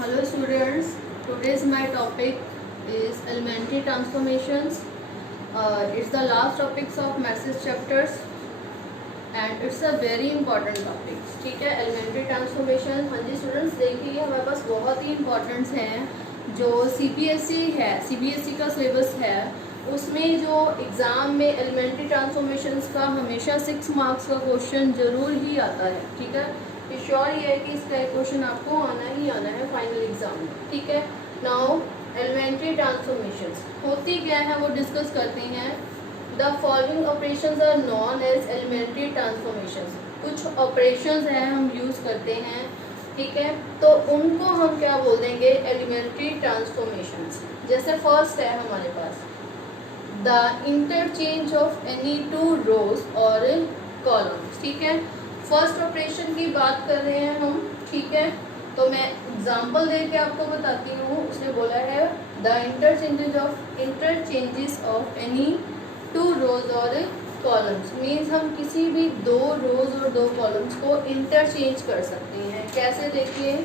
Hello students, today's my topic is elementary transformations. It's the last topics of maths chapters and it's a very important topic. ठीक है, elementary transformation. हाँ जी students, देखिए हमारे पास बहुत ही important हैं जो CBSE है, CBSE का सिलेबस है, उसमें जो एग्ज़ाम में एलिमेंट्री ट्रांसफॉर्मेशंस का हमेशा 6 मार्क्स का क्वेश्चन ज़रूर ही आता है. ठीक है, श्योर ये है कि इसका क्वेश्चन आपको आना ही आना है फाइनल एग्जाम में. ठीक है, नाउ एलिमेंट्री ट्रांसफॉर्मेशंस होती क्या है वो डिस्कस करते हैं. The following operations are known as elementary transformations. कुछ ऑपरेशंस हैं हम यूज़ करते हैं. ठीक है, तो उनको हम क्या बोल देंगे, एलिमेंट्री ट्रांसफॉर्मेशंस. जैसे फर्स्ट है हमारे पास the interchange of any two rows और कॉलम्स. ठीक है, फर्स्ट ऑपरेशन की बात कर रहे हैं हम. ठीक है, तो मैं एग्जांपल दे के आपको बताती हूँ. उसने बोला है the interchanges of any two rows और कॉलम्स. मीन्स हम किसी भी दो रोज और दो कॉलम्स को इंटरचेंज कर सकते हैं. कैसे, देखिए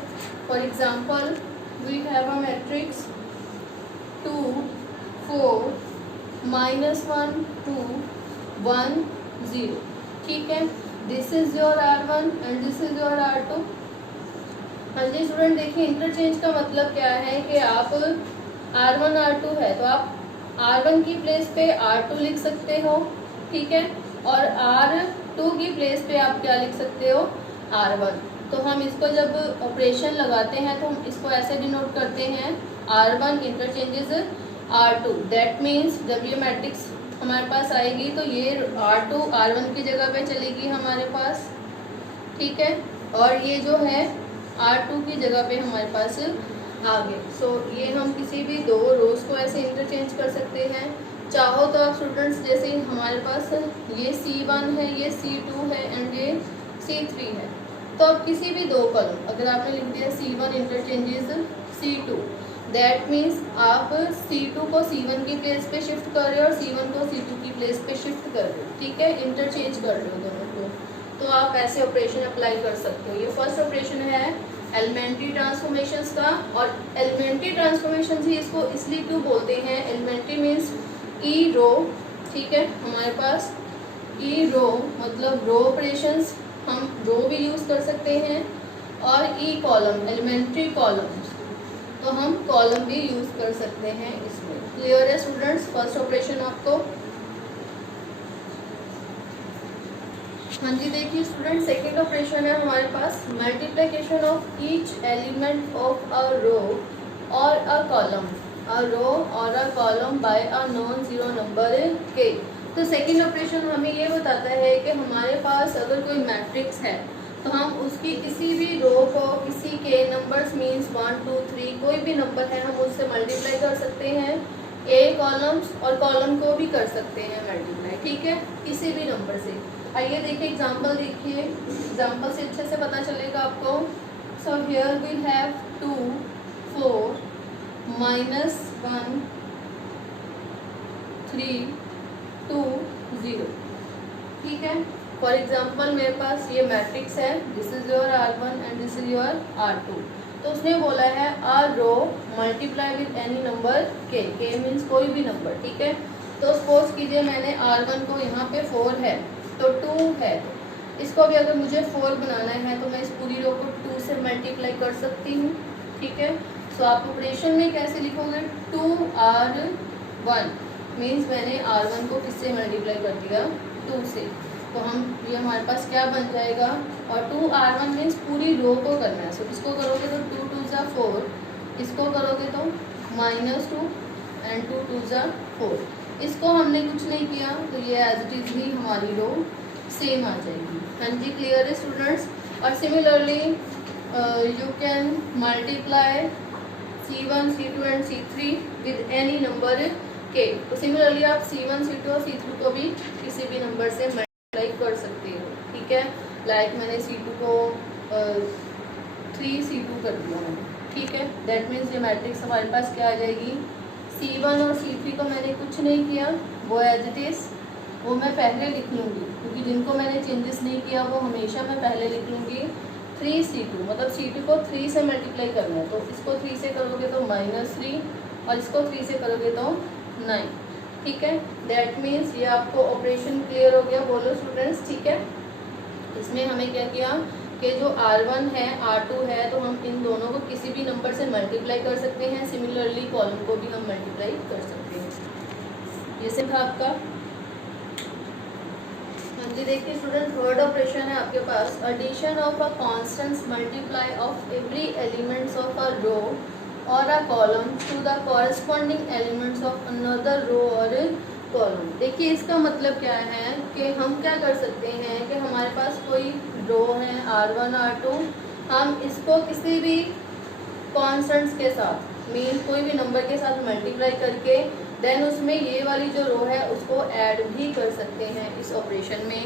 for example we have a matrix 2 4 -1 2 1 0. ठीक है, this is your R1 and this is your R2. हाँ जी स्टूडेंट, देखिए इंटरचेंज का मतलब क्या है कि आप R1 R2 है तो आप R1 की प्लेस पे R2 लिख सकते हो. ठीक है, और R2 की प्लेस पे आप क्या लिख सकते हो, R1. तो हम इसको जब ऑपरेशन लगाते हैं तो हम इसको ऐसे डिनोट करते हैं R1 interchanges R2. That means जब ये मैट्रिक्स हमारे पास आएगी तो ये R2 R1 की जगह पे चलेगी हमारे पास. ठीक है, और ये जो है R2 की जगह पे हमारे पास आ गए. सो ये हम किसी भी दो रोज को ऐसे इंटरचेंज कर सकते हैं. चाहो तो आप स्टूडेंट्स, जैसे हमारे पास ये C1 है, ये C2 है एंड ये C3 है, तो अब किसी भी दो कॉलम अगर आपने लिख दिया C1 interchanges C2, that means आप C2 को C1 की प्लेस पे शिफ्ट कर रहे हो और C1 को C2 की प्लेस पे शिफ्ट कर रहे हो. ठीक है, इंटरचेंज कर रहे हो दोनों को, तो आप ऐसे ऑपरेशन अप्लाई कर सकते हो. ये फर्स्ट ऑपरेशन है एलिमेंट्री ट्रांसफॉर्मेशंस का. और एलिमेंट्री ट्रांसफॉर्मेशंस ही इसको इसलिए क्यों बोलते हैं, एलिमेंट्री मीन्स ई रो. ठीक है, हमारे पास ई रो मतलब रो ऑपरेशंस, हम रो भी यूज़ कर सकते हैं, और ई कॉलम एलिमेंट्री कॉलम्स, तो हम कॉलम भी यूज़ कर सकते हैं इसमें. क्लियर है स्टूडेंट्स फर्स्ट ऑपरेशन आपको. हाँ जी, देखिए स्टूडेंट सेकेंड ऑपरेशन है हमारे पास multiplication of each element of a row और अ कॉलम. अ रो और a column by a non zero number के. तो सेकेंड ऑपरेशन हमें ये बताता है कि हमारे पास अगर कोई मैट्रिक्स है तो हम उसकी किसी भी रो को किसी के नंबर्स मीन्स 1 2 3 कोई भी नंबर है हम उससे मल्टीप्लाई कर सकते हैं. ए कॉलम्स और कॉलम को भी कर सकते हैं मल्टीप्लाई. ठीक है, किसी भी नंबर से. आइए देखिए एग्जांपल, देखिए एग्जांपल से अच्छे से पता चलेगा आपको. So here we have 2 4 -1 3 2 0. ठीक है, फॉर एग्जाम्पल मेरे पास ये मैट्रिक्स है, this is your R1 and this is your R2. तो उसने बोला है a row multiply with any number के मीन्स कोई भी नंबर. ठीक है, तो सपोज कीजिए मैंने R1 को यहाँ पे 4 है तो 2 है, इसको भी अगर मुझे 4 बनाना है तो मैं इस पूरी रो को 2 से मल्टीप्लाई कर सकती हूँ. ठीक है, सो आप ऑपरेशन में कैसे लिखोगे, 2R1 मीन्स मैंने R1 को किससे मल्टीप्लाई कर दिया, 2 से. तो हम ये हमारे पास क्या बन जाएगा, और 2R1 मीन्स पूरी रो को करना है. सो इसको करोगे तो 2 2 ज़ा 4, इसको करोगे तो -2 एंड 2 2 ज़ा 4. इसको हमने कुछ नहीं किया तो ये एज इट इज़ भी हमारी रो सेम आ जाएगी. हाँ जी, क्लियर है स्टूडेंट्स. और similarly you can multiply C1 C2 and C3 with any number के. तो सिमिलरली आप C1 C2 और C3 को भी किसी भी नंबर से मल्टीप्लाई कर सकते हो. ठीक है, लाइक मैंने C2 को 3 C2 कर दिया मैंने. ठीक है, दैट मीन्स ये मैट्रिक्स हमारे पास क्या आ जाएगी, C1 और C3 को मैंने कुछ नहीं किया, वो एज इट इज़ वो मैं पहले लिख लूँगी, क्योंकि जिनको मैंने चेंजेस नहीं किया वो हमेशा मैं पहले लिख लूँगी. 3c2, मतलब c2 को 3 से मल्टीप्लाई करना है, तो इसको 3 से करोगे तो -3 और इसको 3 से करोगे तो 9। ठीक है, दैट मीन्स ये आपको ऑपरेशन क्लियर हो गया, बोलो स्टूडेंट्स। ठीक है, इसमें हमें क्या किया कि जो R1 है R2 है, तो हम इन दोनों को किसी भी नंबर से मल्टीप्लाई कर सकते हैं। सिमिलरली कॉलम को भी हम मल्टीप्लाई कर सकते हैं। ये सिर्फ आपका। हाँ जी, देखिए स्टूडेंट, थर्ड ऑपरेशन है आपके पास, addition of a constants multiply of every elements of a row और a column to the corresponding elements of another row और कॉलम। देखिए इसका मतलब क्या है कि हम क्या कर सकते हैं कि हमारे पास कोई रो है R1 R2, हम इसको किसी भी कॉन्स्टेंट्स के साथ मीन कोई भी नंबर के साथ मल्टीप्लाई करके देन उसमें ये वाली जो रो है उसको ऐड भी कर सकते हैं। इस ऑपरेशन में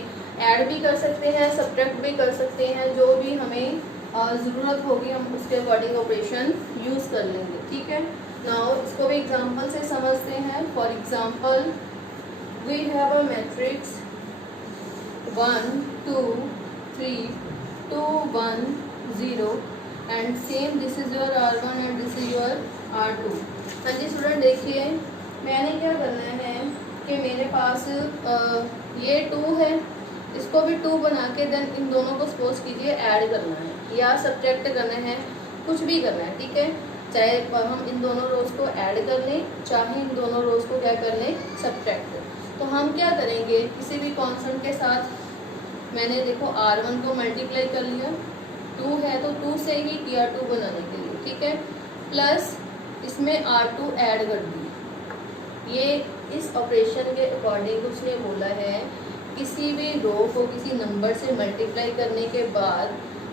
ऐड भी कर सकते हैं, सब्ट्रैक्ट भी कर सकते हैं, जो भी हमें ज़रूरत होगी हम उसके अकॉर्डिंग ऑपरेशन यूज़ कर लेंगे। ठीक है, नाउ इसको भी एग्जांपल से समझते हैं। For example we have a matrix 1 2 3 2 1 0 and same this is your R1 and this is your R2। हाँ जी स्टूडेंट, देखिए मैंने क्या करना है कि मेरे पास ये 2 है, इसको भी 2 बना के देन इन दोनों को सपोज कीजिए ऐड करना है या सब्ट्रैक्ट करना है, कुछ भी करना है। ठीक है, चाहे हम इन दोनों रोज को ऐड कर लें, चाहे इन दोनों रोज को क्या कर लें, सब्ट्रैक्ट। तो हम क्या करेंगे, किसी भी कॉन्स्टेंट के साथ मैंने देखो R1 को मल्टीप्लाई कर लिया, 2 है तो 2 से ही किया 2 बनाने के लिए। ठीक है, प्लस इसमें R2 ऐड कर दी। ये इस ऑपरेशन के अकॉर्डिंग उसने बोला है किसी भी रो को किसी नंबर से मल्टीप्लाई करने के बाद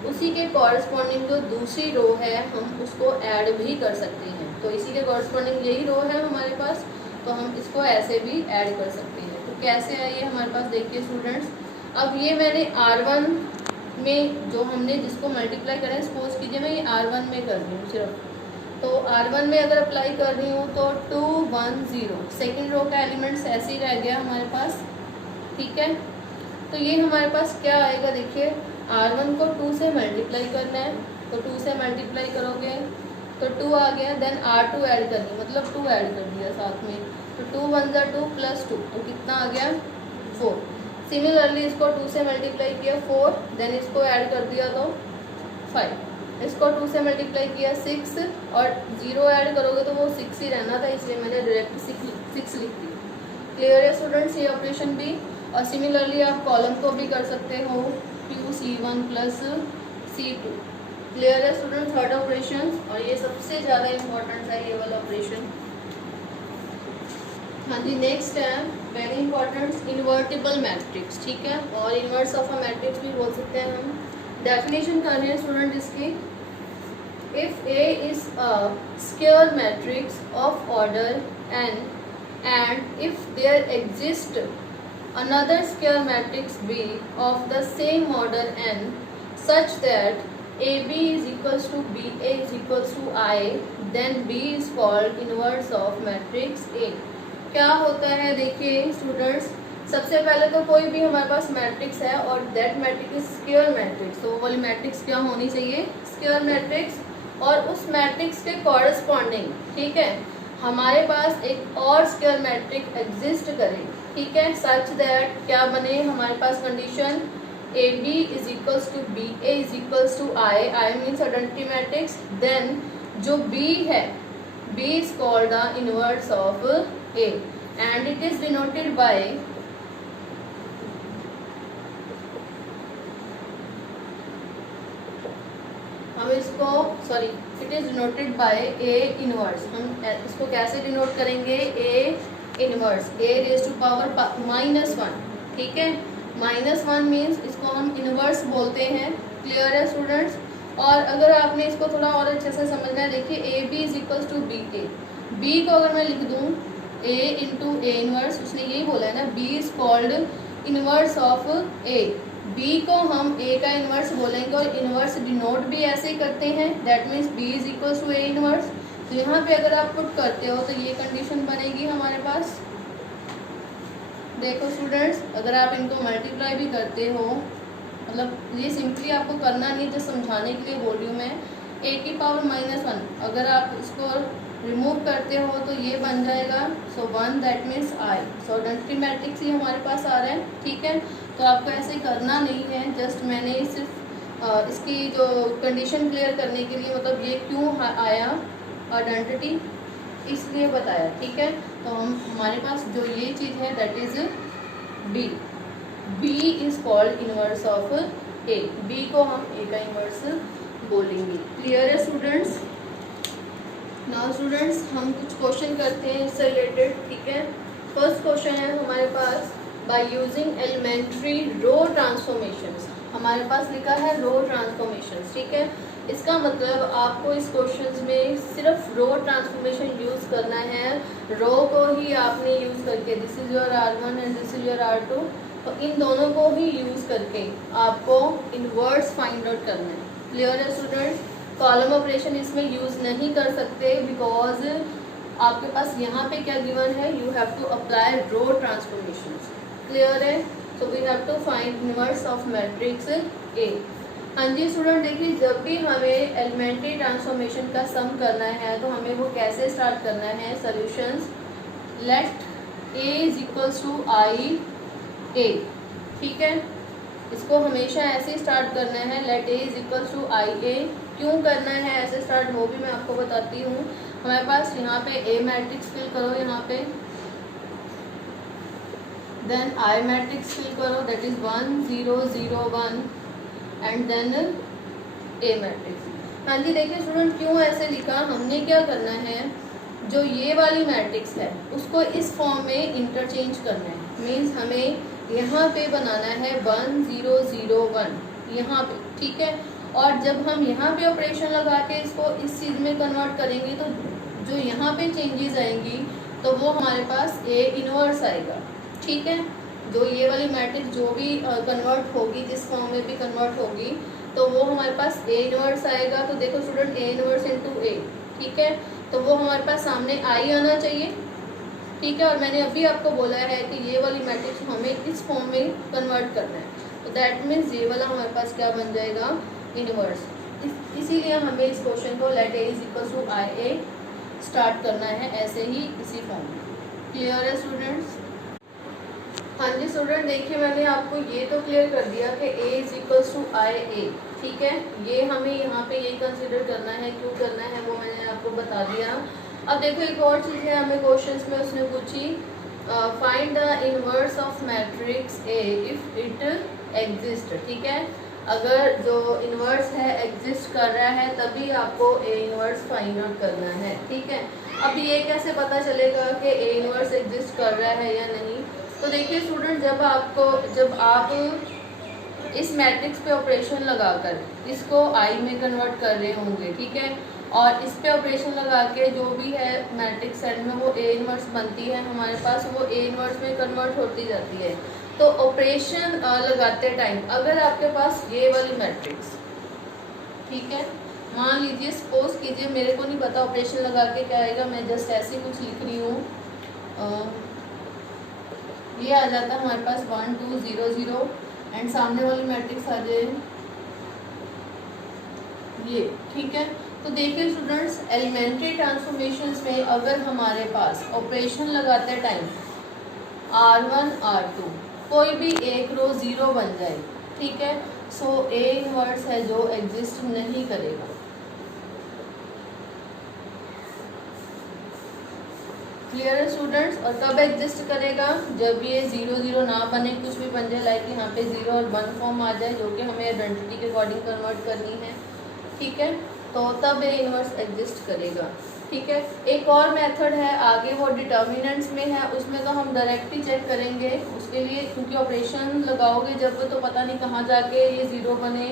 उसी के कॉरस्पॉन्डिंग जो दूसरी रो है हम उसको ऐड भी कर सकते हैं। तो इसी के कॉरस्पॉन्डिंग यही रो है हमारे पास, तो हम इसको ऐसे भी ऐड कर सकते हैं। तो कैसे है ये हमारे पास, देखिए स्टूडेंट्स, अब ये मैंने R1 में जो हमने जिसको मल्टीप्लाई करें, सपोज कीजिए मैं ये R1 में कर रही हूँ सिर्फ, तो R1 में अगर अप्लाई कर रही हूँ तो 2 1 0 सेकेंड रो का एलिमेंट्स ऐसे ही रह गया हमारे पास। ठीक है, तो ये हमारे पास क्या आएगा, देखिए R1 को 2 से मल्टीप्लाई करना है, तो 2 से मल्टीप्लाई करोगे तो 2 आ गया, देन R2 ऐड करनी, मतलब 2 ऐड कर दिया साथ में, तो 2 1 2 प्लस 2, तो कितना आ गया 4। सिमिलरली इसको 2 से मल्टीप्लाई किया 4, देन इसको ऐड कर दिया तो 5, इसको 2 से मल्टीप्लाई किया 6 और 0 ऐड करोगे तो वो 6 ही रहना था, इसलिए मैंने डायरेक्ट 6 लिख दिया। क्लियर है स्टूडेंट्स ये ऑपरेशन भी। और सिमिलरली आप कॉलम को भी कर सकते हो 2c1 प्लस c2। क्लियर है स्टूडेंट थर्ड ऑपरेशन, और ये सबसे ज़्यादा इम्पोर्टेंट है ये वाला ऑपरेशन। हाँ जी, नेक्स्ट है वेरी इंपॉर्टेंट इन्वर्टिबल मैट्रिक्स। ठीक है, और इन्वर्स ऑफ अ मैट्रिक्स भी बोल सकते हैं हम। डेफिनेशन कर रहे हैं स्टूडेंट इसकी, if A is a square matrix of order n and if there exists another square matrix B of the same order n such that AB is equals to BA is equals to I, then B is called inverse of matrix A। क्या होता है देखिए students, सबसे पहले तो कोई भी हमारे पास मैट्रिक्स है और that matrix is square matrix, तो वो वाली मैट्रिक्स क्या होनी चाहिए, स्क्वायर मैट्रिक्स, और उस मैट्रिक्स के कॉरस्पॉन्डिंग, ठीक है, हमारे पास एक और स्क्वायर मैट्रिक्स एग्जिस्ट करे। ठीक है, सच दैट क्या बने हमारे पास condition, A B is equals to B A is equals to I, I means identity matrix, then जो बी है B is called the inverse of A and it is denoted by हम इसको sorry it is denoted by A inverse. हम इसको कैसे denote करेंगे, A inverse, A raise to power -1। ठीक है, -1 मीन्स इसको हम इनवर्स बोलते हैं। क्लियर है स्टूडेंट्स, और अगर आपने इसको थोड़ा और अच्छे से समझना है, देखिए A B is equals to B A, B को अगर मैं लिख दूँ ए इंटू ए इनवर्स, उसने यही बोला है ना, B is called inverse of A, B को हम ए का इनवर्स बोलेंगे और इनवर्स डिनोट भी ऐसे ही करते हैं, that means B is equals to A inverse. तो यहाँ पे अगर आप पुट करते हो तो ये कंडीशन बनेगी हमारे पास। देखो स्टूडेंट्स, अगर आप इनको मल्टीप्लाई भी करते हो मतलब ये सिंपली आपको करना नहीं, जो समझाने के लिए बोल रही हूँ मैं। a की पावर -1 अगर आप इसको रिमूव करते हो तो ये बन जाएगा, so 1 that means i। So identity matrix ही हमारे पास आ रहा है, ठीक है। तो आपको ऐसे करना नहीं है, जस्ट मैंने सिर्फ इसकी जो कंडीशन क्लियर करने के लिए, मतलब ये क्यों आया आइडेंटिटी इसलिए बताया, ठीक है। तो हमारे पास जो ये चीज़ है that is b। b is called inverse of a। b को हम a का इनवर्स बोलेंगे। क्लियर है स्टूडेंट्स? नाउ स्टूडेंट्स हम कुछ क्वेश्चन करते हैं इससे रिलेटेड, ठीक है। फर्स्ट क्वेश्चन है हमारे पास, by using elementary row transformations. हमारे पास लिखा है रो ट्रांसफॉर्मेशंस, ठीक है। इसका मतलब आपको इस क्वेश्चन में सिर्फ रो ट्रांसफॉर्मेशन यूज़ करना है, रो को ही आपने यूज़ करके, this is your R1 and this is your R2, तो इन दोनों को ही यूज़ करके आपको इनवर्स फाइंड आउट करना है। क्लियर है स्टूडेंट्स? कॉलम ऑपरेशन इसमें यूज़ नहीं कर सकते बिकॉज आपके पास यहाँ पे क्या गिवन है, you have to apply row transformations. Clear है? So we have to find inverse of matrix A. हाँ जी स्टूडेंट, देखिए जब भी हमें एलिमेंट्री ट्रांसफॉर्मेशन का सम करना है तो हमें वो कैसे स्टार्ट करना है, solutions let A is equals to I A, ठीक है। इसको हमेशा ऐसे ही स्टार्ट करना है, let A is equals to I A. क्यों करना है ऐसे स्टार्ट, वो भी मैं आपको बताती हूँ। हमारे पास यहाँ पे ए मैट्रिक्स फिल करो यहाँ पे, देन आई मैट्रिक्स फिल करो that is 1 0 0 1 and then A matrix. हाँ जी देखिए स्टूडेंट, क्यों ऐसे लिखा, हमने क्या करना है, जो ये वाली मैट्रिक्स है उसको इस फॉर्म में इंटरचेंज करना है। मीन्स हमें यहाँ पे बनाना है 1 0 0 1 यहाँ पे, ठीक है। और जब हम यहाँ पे ऑपरेशन लगा के इसको इस चीज़ में कन्वर्ट करेंगे तो जो यहाँ पे चेंजेस आएंगी तो वो हमारे पास ए इनवर्स आएगा, ठीक है। जो ये वाली मैट्रिक्स जो भी कन्वर्ट होगी, जिस फॉर्म में भी कन्वर्ट होगी, तो वो हमारे पास ए इनवर्स आएगा। तो देखो स्टूडेंट, ए इनवर्स इंटू ए, ठीक है। तो वो हमारे पास सामने आई आना चाहिए, ठीक है। और मैंने अभी आपको बोला है कि ये वाली मैट्रिक्स हमें इस फॉर्म में कन्वर्ट करना है, तो दैट मीन्स ये वाला हमारे पास क्या बन जाएगा, इनवर्स। इसीलिए हमें इस क्वेश्चन को let A is equal to I A start करना है, ऐसे ही इसी फॉर्म में। क्लियर है स्टूडेंट्स? हाँ जी स्टूडेंट, देखिए मैंने आपको ये तो क्लियर कर दिया कि a is equals to I A, ठीक है। ये हमें यहाँ पे यही कंसिडर करना है, क्यों करना है वो मैंने आपको बता दिया। अब देखो एक और चीज़ है, हमें क्वेश्चंस में उसने पूछी, find the inverse of matrix A if it exist, ठीक है। अगर जो इनवर्स है एग्जिस्ट कर रहा है तभी आपको ए इनवर्स फाइंड आउट करना है, ठीक है। अब ये कैसे पता चलेगा कि ए इनवर्स एग्जिस्ट कर रहा है या नहीं, तो देखिए स्टूडेंट, जब आप इस मैट्रिक्स पे ऑपरेशन लगाकर इसको आई में कन्वर्ट कर रहे होंगे, ठीक है, और इस पे ऑपरेशन लगा के जो भी है मैट्रिक्स सेट में वो ए इनवर्स बनती है हमारे पास, वो ए इनवर्स में कन्वर्ट होती जाती है। तो ऑपरेशन लगाते टाइम अगर आपके पास ये वाली मैट्रिक्स, ठीक है, मान लीजिए सपोज कीजिए, मेरे को नहीं पता ऑपरेशन लगा के क्या आएगा, मैं जस्ट ऐसे कुछ लिख रही हूँ, ये आ जाता है हमारे पास 1 2 0 0 एंड सामने वाली मैट्रिक्स आ जाए ये, ठीक है। तो देखिए स्टूडेंट्स, एलिमेंट्री ट्रांसफॉर्मेशंस में अगर हमारे पास ऑपरेशन लगाते टाइम R1 R2 कोई भी एक रो ज़ीरो बन जाए, ठीक है, सो ए इनवर्स है जो एग्जिस्ट नहीं करेगा। क्लियर है स्टूडेंट्स? और कब एग्जिस्ट करेगा, जब ये 0 0 ना बने, कुछ भी बन जाए, लाइक यहाँ पे 0 और 1 फॉर्म आ जाए जो कि हमें आइडेंटिटी के अकॉर्डिंग कन्वर्ट करनी है, ठीक है, तो तब ए इनवर्स एग्जिस्ट करेगा, ठीक है। एक और मेथड है आगे, वो डिटर्मिनेंट्स में है, उसमें तो हम डायरेक्ट ही चेक करेंगे, उसके लिए क्योंकि ऑपरेशन लगाओगे जब तो पता नहीं कहाँ जाके ये 0 बने,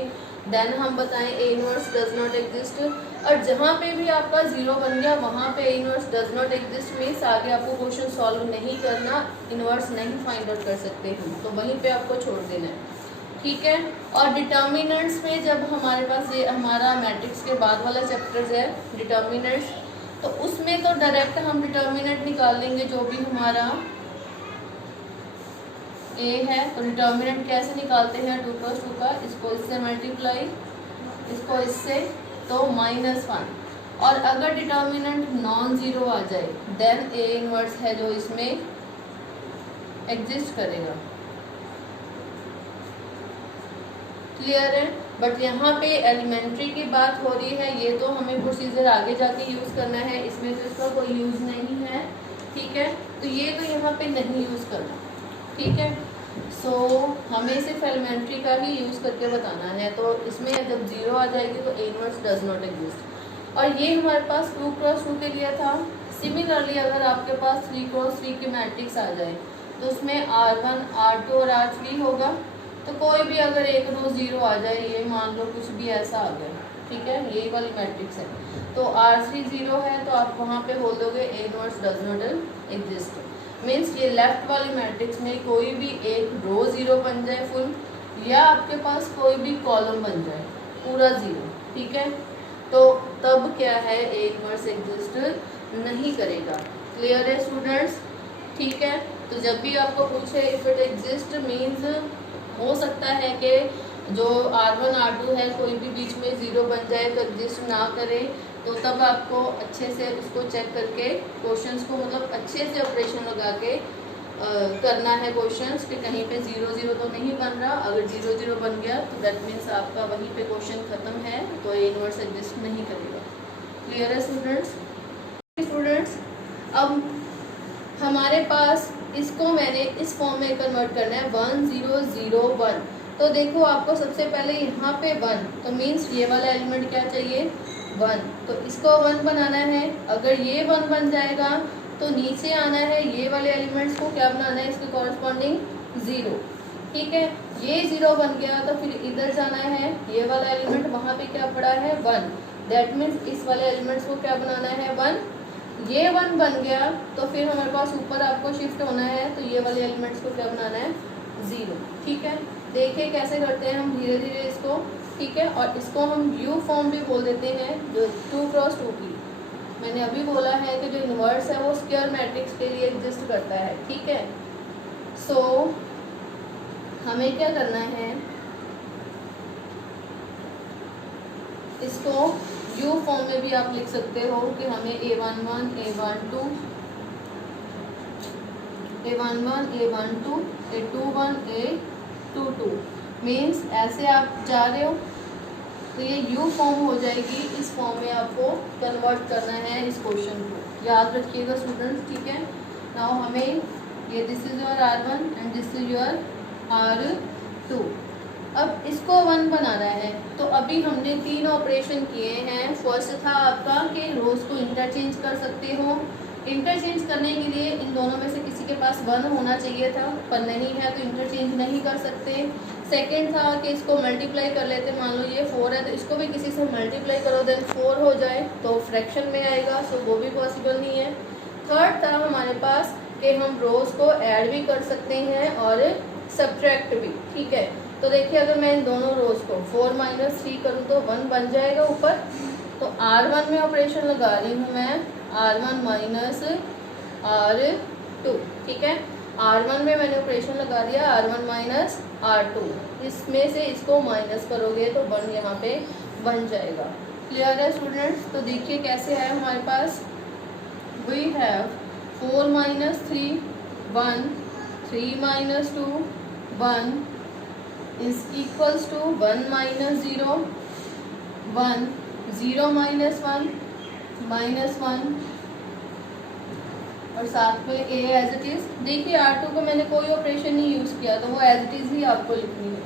देन हम बताएं A inverse does not exist. और जहाँ पे भी आपका 0 बन गया वहाँ पे A inverse does not exist means आगे आपको क्वेश्चन सॉल्व नहीं करना, इनवर्स नहीं फाइंड आउट कर सकते हम, तो वहीं पे आपको छोड़ देना है, ठीक है। और डिटर्मिनेंट्स में जब हमारे पास ये हमारा मैट्रिक्स के बाद वाला चैप्टर्स है डिटर्मिनेंट्स, तो उसमें तो डायरेक्ट हम डिटर्मिनेंट निकाल लेंगे जो भी हमारा ए है, तो डिटर्मिनेंट कैसे निकालते हैं 2 क्रॉस 2 का, इसको इससे मल्टीप्लाई, इसको इससे, तो -1। और अगर डिटर्मिनेंट नॉन ज़ीरो आ जाए देन ए इनवर्स है जो इसमें एग्जिस्ट करेगा। क्लियर है? बट यहाँ पे एलिमेंट्री की बात हो रही है, ये तो हमें प्रोसीजर आगे जाके यूज़ करना है, इसमें तो इसका कोई यूज़ नहीं है, ठीक है। तो ये तो यहाँ पे नहीं यूज़ करना, ठीक है। सो हमें सिर्फ एलिमेंट्री का ही यूज़ करके बताना है। तो इसमें जब ज़ीरो आ जाएगी तो A inverse does not exist. और ये हमारे पास 2 क्रॉस 2 के लिए था। सिमिलरली अगर आपके पास 3 क्रॉस 3 की मैट्रिक्स आ जाए तो उसमें R1, R2 और R3 होगा। तो कोई भी अगर एक रो ज़ीरो आ जाए, ये मान लो कुछ भी ऐसा आ गया, ठीक है, यही वाली मैट्रिक्स है, तो R3 ज़ीरो है, तो आप वहाँ पे बोल दोगे A inverse does not exist. Means ये लेफ्ट वाली मैट्रिक्स में कोई भी एक रो ज़ीरो बन जाए फुल, या आपके पास कोई भी कॉलम बन जाए पूरा ज़ीरो, ठीक है, तो तब क्या है, ए इनवर्स एग्जिस्ट नहीं करेगा। क्लियर है स्टूडेंट्स? ठीक है। तो जब भी आपको पूछे इफ इट एग्जिस्ट मीन्स हो सकता है कि जो R1 R2 है कोई भी बीच में ज़ीरो बन जाए तो एग्जिस्ट ना करे, तो तब आपको अच्छे से उसको चेक करके क्वेश्चंस को मतलब अच्छे से ऑपरेशन लगा के करना है क्वेश्चंस कि कहीं पे ज़ीरो ज़ीरो तो नहीं बन रहा। अगर ज़ीरो ज़ीरो बन गया तो दैट मीन्स आपका वहीं पे क्वेश्चन ख़त्म है, तो ए इनवर्स एग्जिस्ट नहीं करेगा। क्लियर है स्टूडेंट्स? अब हमारे पास इसको मैंने इस फॉर्म में कन्वर्ट करना है 1 0 0 1। तो देखो आपको सबसे पहले यहाँ पे 1, तो मीन्स ये वाला एलिमेंट क्या चाहिए 1, तो इसको 1 बनाना है। अगर ये 1 बन जाएगा तो नीचे आना है, ये वाले एलिमेंट्स को क्या बनाना है, इसके कॉरस्पॉन्डिंग 0, ठीक है। ये 0 बन गया तो फिर इधर जाना है, ये वाला एलिमेंट वहाँ पे क्या पड़ा है 1, दैट मीन्स इस वाले एलिमेंट्स को क्या बनाना है 1। ये 1 बन गया तो फिर हमारे पास ऊपर आपको शिफ्ट होना है, तो ये वाले एलिमेंट्स को क्या बनाना है 0, ठीक है। देखिए कैसे करते हैं हम धीरे धीरे इसको, ठीक है। और इसको हम यू फॉर्म भी बोल देते हैं, जो 2 क्रॉस 2 की मैंने अभी बोला है कि जो इन्वर्स है वो स्क्वायर मैट्रिक्स के लिए एग्जिस्ट करता है, ठीक है। सो हमें क्या करना है, इसको यू फॉर्म में भी आप लिख सकते हो कि हमें A11 A12 A12 A21 A22 means ऐसे आप जा रहे हो तो ये यू फॉर्म हो जाएगी। इस फॉर्म में आपको कन्वर्ट करना है इस क्वेश्चन को, याद रखिएगा स्टूडेंट्स, ठीक है। नाउ हमें ये this is your R1 and this is your R2। अब इसको 1 बनाना है, तो अभी हमने 3 ऑपरेशन किए हैं। फर्स्ट था आपका कि रोज को इंटरचेंज कर सकते हो। इंटरचेंज करने के लिए इन दोनों में से किसी के पास 1 होना चाहिए था, पर नहीं है तो इंटरचेंज नहीं कर सकते। सेकंड था कि इसको मल्टीप्लाई कर लेते, मान लो ये 4 है तो इसको भी किसी से मल्टीप्लाई करो देन 4 हो जाए तो फ्रैक्शन में आएगा, सो वो भी पॉसिबल नहीं है। थर्ड था हमारे पास कि हम रोज को ऐड भी कर सकते हैं और सब्ट्रैक्ट भी, ठीक है। तो देखिए अगर मैं इन दोनों रोज को 4 - 3 करूँ तो 1 बन जाएगा ऊपर। तो R1 में ऑपरेशन लगा रही हूँ मैं, R1 - R2, ठीक है। R1 में मैंने ऑपरेशन लगा दिया, R1 - R2, इसमें से इसको माइनस करोगे तो 1 यहाँ पे बन जाएगा। क्लियर है स्टूडेंट्स? तो देखिए कैसे है हमारे पास, we have 4 - 3 1, 3 - 2 1 is equals to 1 - 0 1, 0 - 1 -1 और साथ में ए एज इट इज। देखिए R2 को मैंने कोई ऑपरेशन नहीं यूज किया तो वो एज इट इज ही आपको लिखनी है।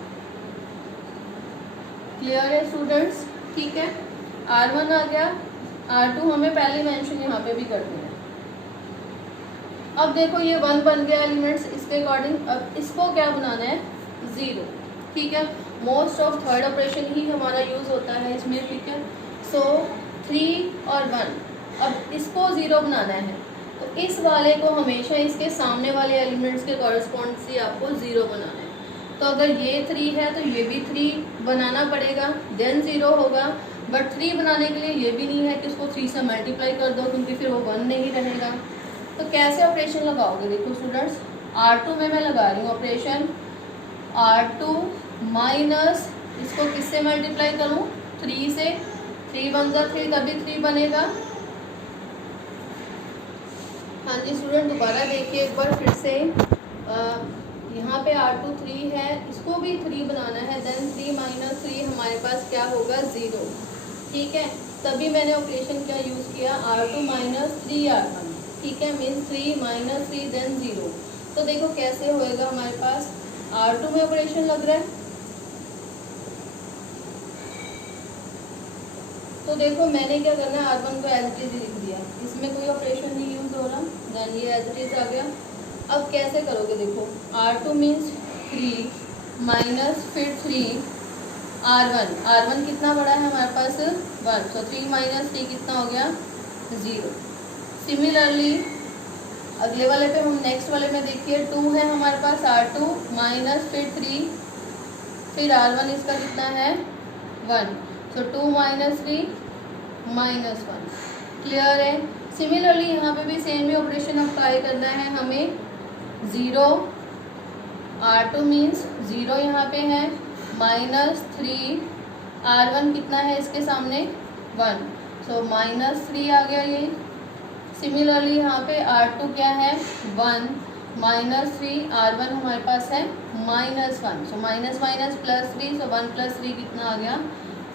क्लियर है स्टूडेंट्स? ठीक है, R1 आ गया, R2 हमें पहले मेंशन यहाँ पे भी करते हैं। अब देखो ये 1 बन गया एलिमेंट्स इसके अकॉर्डिंग। अब इसको क्या बनाना है 0, ठीक है। मोस्ट ऑफ थर्ड ऑपरेशन ही हमारा यूज होता है इसमें, ठीक है। सो 3 और 1, अब इसको 0 बनाना है तो इस वाले को हमेशा इसके सामने वाले एलिमेंट्स के कॉरस्पॉन्ड से आपको 0 बनाना है। तो अगर ये 3 है तो ये भी 3 बनाना पड़ेगा, देन 0 होगा। बट 3 बनाने के लिए ये भी नहीं है कि उसको 3 से मल्टीप्लाई कर दो क्योंकि फिर वो 1 नहीं रहेगा। तो कैसे ऑपरेशन लगाओगे, देखो स्टूडेंट्स, R2 में मैं लगा रही हूँ ऑपरेशन, R2 माइनस इसको किससे मल्टीप्लाई करूँ, 3 से, 3 बन जा 3 तभी 3 बनेगा। हाँ जी स्टूडेंट दोबारा देखिए एक बार फिर से, यहाँ पे R2 3 है, इसको भी 3 बनाना है, देन 3 माइनस 3 हमारे पास क्या होगा 0, ठीक है। तभी मैंने ऑपरेशन क्या यूज़ किया, R2 माइनस 3R1, ठीक है, मीन्स 3 माइनस 3 देन 0। तो देखो कैसे होएगा हमारे पास, R2 में ऑपरेशन लग रहा है, तो देखो मैंने क्या करना है, R1 को एज इट इज लिख दिया, इसमें कोई ऑपरेशन नहीं यूज हो रहा, देन ये एज इट इज आ गया। अब कैसे करोगे, देखो R2 मीन्स 3 माइनस फिर 3 R1 कितना बड़ा है हमारे पास 1, सो 3 माइनस 3 कितना हो गया 0। सिमिलरली अगले वाले पे हम नेक्स्ट वाले में देखिए 2 है हमारे पास, R2 माइनस फिर 3 फिर R1 इसका कितना है 1, सो 2 माइनस 3 माइनस 1, क्लियर है। सिमिलरली यहाँ पे भी सेम ही ऑपरेशन अप्लाई करना है हमें, 0 R2 मीन्स 0 यहाँ पे है, माइनस 3 R1 कितना है इसके सामने 1, सो माइनस 3 आ गया ये। सिमिलरली यहाँ पे R2 क्या है 1 माइनस 3 R1 हमारे पास है minus 1, so minus minus plus 3, सो 1 प्लस 3 कितना आ गया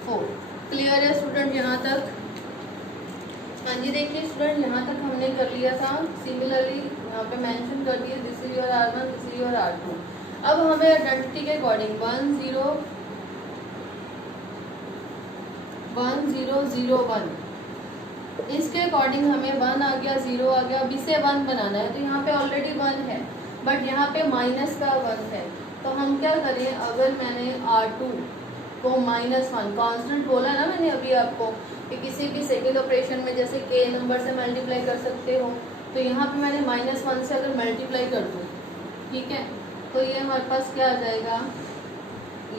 4। क्लियर है स्टूडेंट यहाँ तक? हाँ जी देखिए स्टूडेंट यहाँ तक हमने कर लिया था। सिमिलरली यहाँ पे मेंशन कर दिए this is your R1, this is your R2। अब हमें आइडेंटिटी के अकॉर्डिंग 1 0 1 0 0 1 इसके अकॉर्डिंग हमें 1 आ गया 0 आ गया, अब इसे 1 बनाना है, तो यहाँ पे ऑलरेडी 1 है बट यहाँ पे माइनस का 1 है, तो हम क्या करें, अगर मैंने R2 को -1 कांस्टेंट बोला ना मैंने अभी आपको कि किसी भी सेकंड ऑपरेशन में जैसे k नंबर से मल्टीप्लाई कर सकते हो, तो यहाँ पे मैंने -1 से अगर मल्टीप्लाई कर दूँ, ठीक है, तो ये हमारे पास क्या आ जाएगा,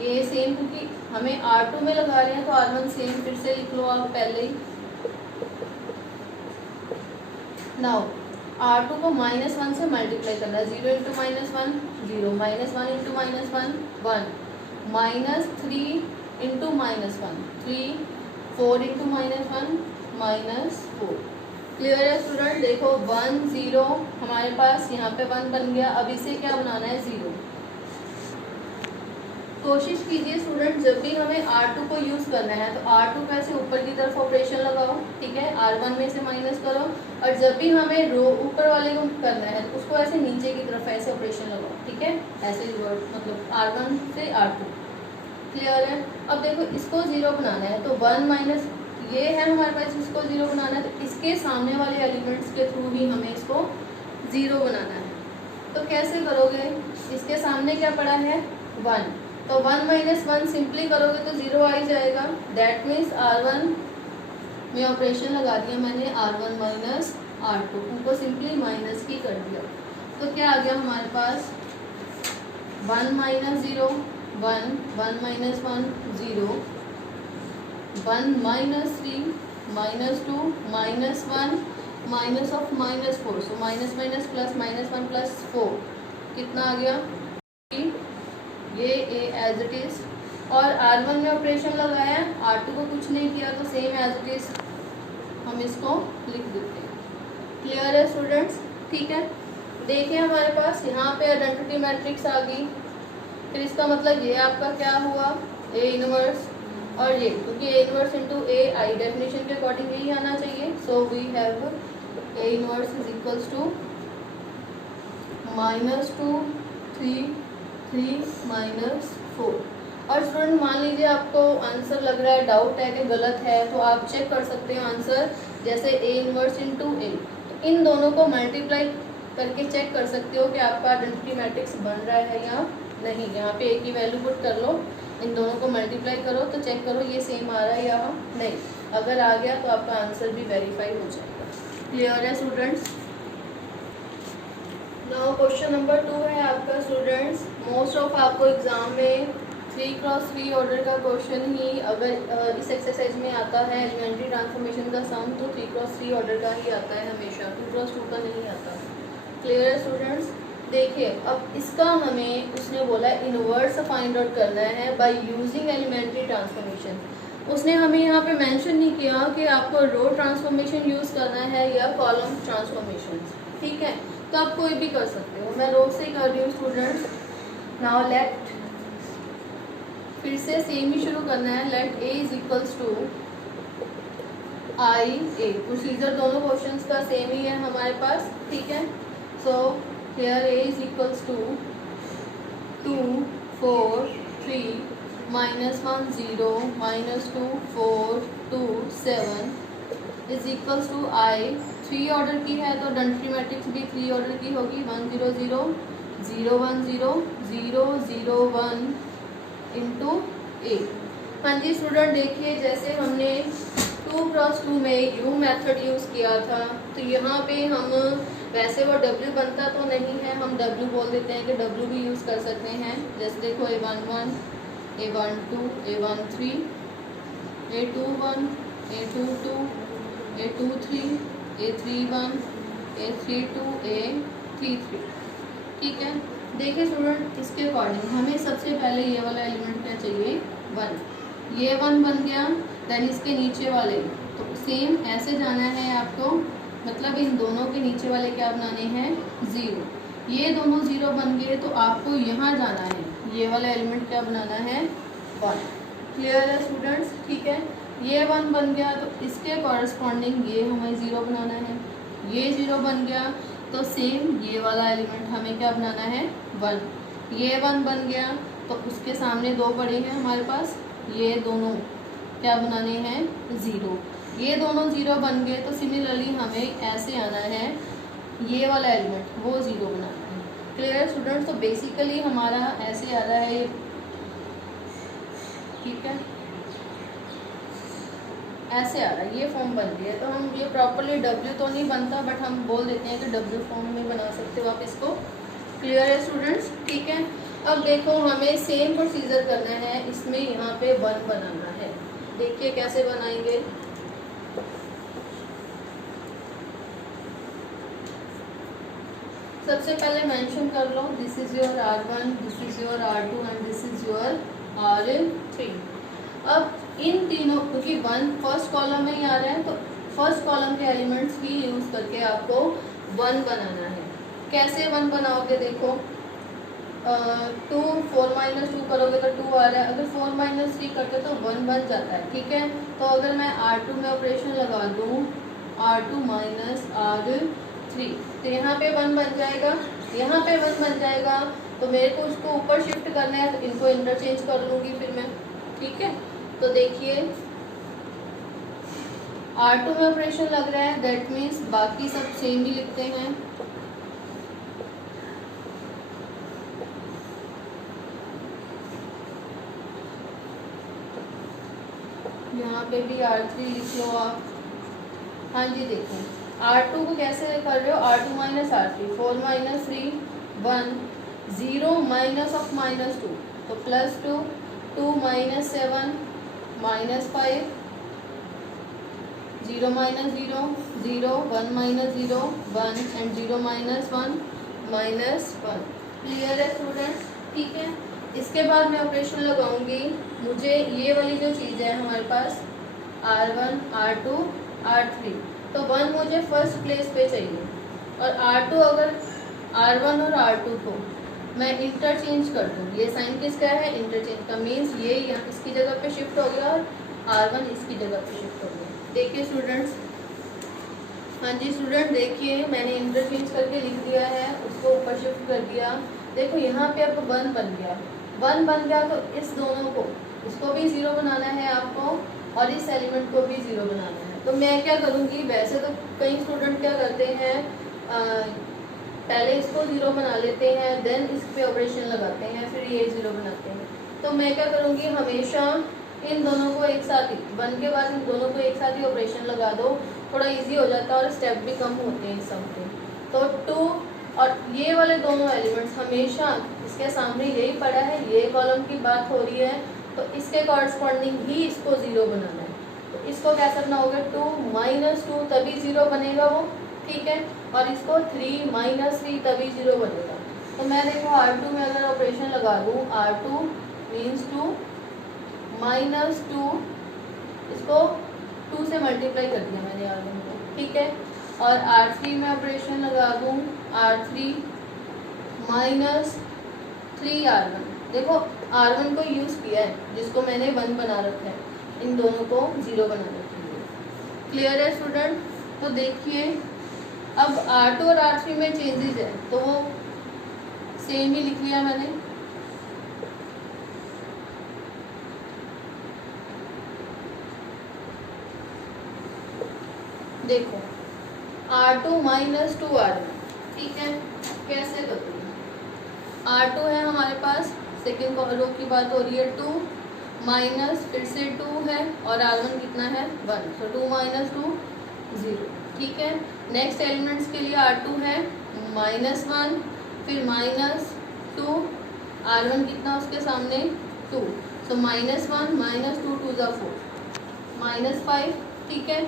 ये सेम, क्योंकि हमें R2 में लगा रहे हैं तो R1 सेम फिर से लिख लो आप पहले ही। नाउ R2 को -1 से मल्टीप्लाई करना है, 0 into -1 0, -1 into -1 1, -3 into -1 3, 4 into -1 -4। Clear है स्टूडेंट? देखो 1 0 हमारे पास यहाँ पे 1 बन गया, अब इसे क्या बनाना है 0। कोशिश कीजिए स्टूडेंट जब भी हमें R2 को यूज़ करना है तो R2 का ऐसे ऊपर की तरफ ऑपरेशन लगाओ, ठीक है, R1 में से माइनस करो, और जब भी हमें रो ऊपर वाले को करना है तो उसको ऐसे नीचे की तरफ ऐसे ऑपरेशन लगाओ, ठीक है, ऐसे मतलब R1 से R2। क्लियर है? अब देखो इसको 0 बनाना है तो 1 माइनस ये है हमारे पास, इसको 0 बनाना है तो इसके सामने वाले एलिमेंट्स के थ्रू ही हमें इसको 0 बनाना है। तो कैसे करोगे, इसके सामने क्या पड़ा है 1, तो 1 माइनस 1 सिंपली करोगे तो 0 आ ही जाएगा, दैट मीन्स R1 में ऑपरेशन लगा दिया मैंने R1 माइनस R2, उनको सिंपली माइनस ही कर दिया, तो क्या आ गया हमारे पास 1 minus 0 1 1 minus 1 0, 1 minus 3 -2 -1 minus of -4, so minus minus plus -1 plus 4 कितना आ गया 3, ये ए एज इट इज, और R1 में ऑपरेशन लगाया, R2 को कुछ नहीं किया तो सेम एज इट इज हम इसको लिख देते हैं। क्लियर है स्टूडेंट्स? ठीक है, देखिए हमारे पास यहाँ पे आइडेंटिटी मैट्रिक्स आ गई, फिर इसका मतलब ये आपका क्या हुआ A इनवर्स, और ये क्योंकि A inverse into A I definition के अकॉर्डिंग यही आना चाहिए, so we have A inverse is equals to -2 3 3 -4। और स्टूडेंट मान लीजिए आपको आंसर लग रहा है, डाउट है कि गलत है, तो आप चेक कर सकते हो आंसर, जैसे A इनवर्स इंटू A, तो इन दोनों को मल्टीप्लाई करके चेक कर सकते हो कि आपका आइडेंटिटी मैट्रिक्स बन रहा है या नहीं। यहाँ पे A की वैल्यू पुट कर लो, इन दोनों को मल्टीप्लाई करो तो चेक करो ये सेम आ रहा है या नहीं, अगर आ गया तो आपका आंसर भी वेरीफाई हो जाएगा। क्लियर है स्टूडेंट्स? नाउ क्वेश्चन नंबर 2 है आपका स्टूडेंट्स, मोस्ट ऑफ आपको एग्जाम में 3x3 ऑर्डर का क्वेश्चन ही अगर इस एक्सरसाइज में आता है, एलिमेंट्री ट्रांसफॉर्मेशन का सम, तो 3x3 ऑर्डर का ही आता है हमेशा, 2x2 का नहीं आता। क्लियर है स्टूडेंट्स? देखिए अब इसका हमें उसने बोला इनवर्स फाइंड आउट करना है बाय यूजिंग एलिमेंट्री ट्रांसफॉर्मेशन। उसने हमें यहाँ पे मेंशन नहीं किया कि आपको रो ट्रांसफॉर्मेशन यूज़ करना है या कॉलम ट्रांसफॉर्मेशन, ठीक है, तो आप कोई भी कर सकते हो। मैं रो से कर रही हूँ स्टूडेंट्स। नाउ लेट, फिर से सेम ही शुरू करना है। Let A is equals to I A. Procedure दोनों क्वेश्चंस का सेम ही है हमारे पास, ठीक है। So here A is equals to 2 4 3 -1 0 -2 4 2 7 is equals to I. 3 order की है तो डेंसिटी मैट्रिक्स भी 3 ऑर्डर की होगी। 1 0 0 0 1 0 0 0 1 इंटू ए। हाँ जी स्टूडेंट, देखिए जैसे हमने 2x2 में यू मेथड यूज़ किया था, तो यहाँ पे हम वैसे वो W बनता तो नहीं है, हम W बोल देते हैं कि W भी यूज़ कर सकते हैं। जैसे देखो A11 A12 A13 A21 A22 A23 A31 A32 A33, ठीक है। देखिए स्टूडेंट, इसके अकॉर्डिंग हमें सबसे पहले ये वाला एलिमेंट क्या चाहिए, 1। ये 1 बन गया, देन इसके नीचे वाले तो सेम ऐसे जाना है आपको, मतलब इन दोनों के नीचे वाले क्या बनाने हैं, 0। ये दोनों 0 बन गए तो आपको यहाँ जाना है, ये वाला एलिमेंट क्या बनाना है, 1। क्लियर है स्टूडेंट्स, ठीक है। ये 1 बन गया तो इसके कॉरस्पॉन्डिंग ये हमें 0 बनाना है। ये 0 बन गया तो सेम ये वाला एलिमेंट हमें क्या बनाना है, 1। ये 1 बन गया तो उसके सामने 2 पड़े हैं हमारे पास, ये दोनों क्या बनाने हैं, 0। ये दोनों 0 बन गए तो सिमिलरली हमें ऐसे आना है, ये वाला एलिमेंट वो 0 बनाना है। क्लियर स्टूडेंट्स, तो बेसिकली हमारा ऐसे आ रहा है ये, ठीक है, ऐसे आ रहा है, ये फॉर्म बन रही है। तो हम ये प्रॉपरली W तो नहीं बनता, बट हम बोल देते हैं कि W फॉर्म में बना सकते हो आप इसको। क्लियर है स्टूडेंट्स, ठीक है। अब देखो हमें सेम प्रोसीजर करना है, इसमें यहाँ पे 1 बनाना है। देखिए कैसे बनाएंगे। सबसे पहले मेंशन कर लो, this is your R1, this is your R2 and this is your R3। अब इन तीनों, क्योंकि 1 फर्स्ट कॉलम में ही आ रहा है, तो फर्स्ट कॉलम के एलिमेंट्स ही यूज करके आपको 1 बनाना है। कैसे 1 बनाओगे, देखो 2 4 -2 करोगे तो 2 आ रहा है, अगर 4 -3 करते तो 1 बन जाता है, ठीक है। तो अगर मैं R2 में ऑपरेशन लगा दूँ, R2 -R3, तो यहाँ पे 1 बन जाएगा, यहाँ पे 1 बन जाएगा। तो मेरे को उसको ऊपर शिफ्ट करना है, तो इनको इंटरचेंज कर लूँगी फिर मैं, ठीक है। तो देखिए R2 में ऑपरेशन लग रहा है, दैट मीन्स बाकी सब सेम ही लिखते हैं। यहाँ पे भी R3 लिख लो आप। हाँ जी, देखो R2 को कैसे कर रहे हो, R2 -R3, 4 -3 1 0 माइनस ऑफ -2 तो +2 2 -7 -5 0 -0 0 1 -0 1 एंड 0 -1 -1। क्लियर है स्टूडेंट्स, ठीक है। इसके बाद मैं ऑपरेशन लगाऊंगी, मुझे ये वाली जो चीज़ है हमारे पास R1 R2 R3, तो 1 मुझे फर्स्ट प्लेस पे चाहिए, और R2 अगर R1 और R2 को मैं इंटरचेंज कर दूँ, ये साइन किसका है, इंटरचेंज का, मीन्स ये यहाँ इसकी जगह पे शिफ्ट हो गया और R1 इसकी जगह पे शिफ्ट हो गया। देखिए स्टूडेंट्स, हाँ जी स्टूडेंट, देखिए मैंने इंटरचेंज करके लिख दिया है, उसको ऊपर शिफ्ट कर दिया। देखो यहाँ पे अब 1 बन गया, 1 बन गया तो इस दोनों को, इसको भी 0 बनाना है आपको और इस एलिमेंट को भी 0 बनाना है। तो मैं क्या करूँगी, वैसे तो कई स्टूडेंट क्या करते हैं, पहले इसको 0 बना लेते हैं, देन इस पे ऑपरेशन लगाते हैं, फिर ये 0 बनाते हैं। तो मैं क्या करूँगी, हमेशा इन दोनों को एक साथ ही, 1 के बाद इन दोनों को एक साथ ही ऑपरेशन लगा दो, थोड़ा इजी हो जाता है और स्टेप भी कम होते हैं सब के। तो 2 और ये वाले दोनों एलिमेंट्स हमेशा इसके सामने यही पड़ा है, ये कॉलम की बात हो रही है, तो इसके कॉरस्पॉन्डिंग ही इसको 0 बनाना है। तो इसको कैसे बनाओगे, 2 -2 तभी 0 बनेगा वो, ठीक है, और इसको 3 -3 तभी 0 बनेगा। तो मैं देखो R2 में अगर ऑपरेशन लगा दूँ, R2 मीन्स 2 माइनस 2, इसको 2 से मल्टीप्लाई कर दिया मैंने R1 को, ठीक है। और R3 में ऑपरेशन लगा दूँ, R3 माइनस 3R1। देखो R1 को यूज़ किया है जिसको मैंने 1 बना रखा है, इन दोनों को 0 बना रखेंगे। क्लियर है स्टूडेंट? तो देखिए अब R2 और R3 में चेंजेस है तो वो सेम ही लिख लिया मैंने। देखो R2 माइनस 2R1, ठीक है। कैसे करूँगी? R2 है हमारे पास, सेकेंड रो की बात हो रही है, 2 माइनस फिर से 2 है और R1 कितना है 1, तो 2 माइनस 2 0, ठीक है। नेक्स्ट एलिमेंट्स के लिए R2 है माइनस 1 फिर माइनस 2, R1 कितना उसके सामने 2, सो माइनस 1 माइनस 2 2 ज़ा 4 माइनस 5, ठीक है।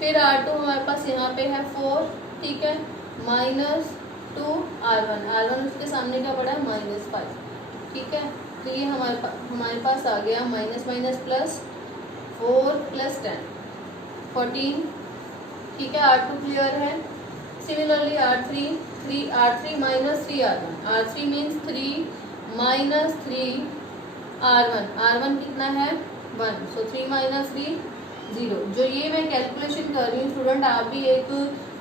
फिर R2 हमारे पास यहाँ पे है 4, ठीक है, माइनस 2 R1 उसके सामने क्या पड़ा है -5, ठीक है। तो ये हमारे पास आ गया माइनस माइनस प्लस 4 प्लस 10 14, ठीक है। R2 क्लियर है। Similarly R3 minus 3R1 means 3 minus 3R1 कितना है 1, सो 3 माइनस 3 0। जो ये मैं कैलकुलेशन कर रही हूँ स्टूडेंट, आप भी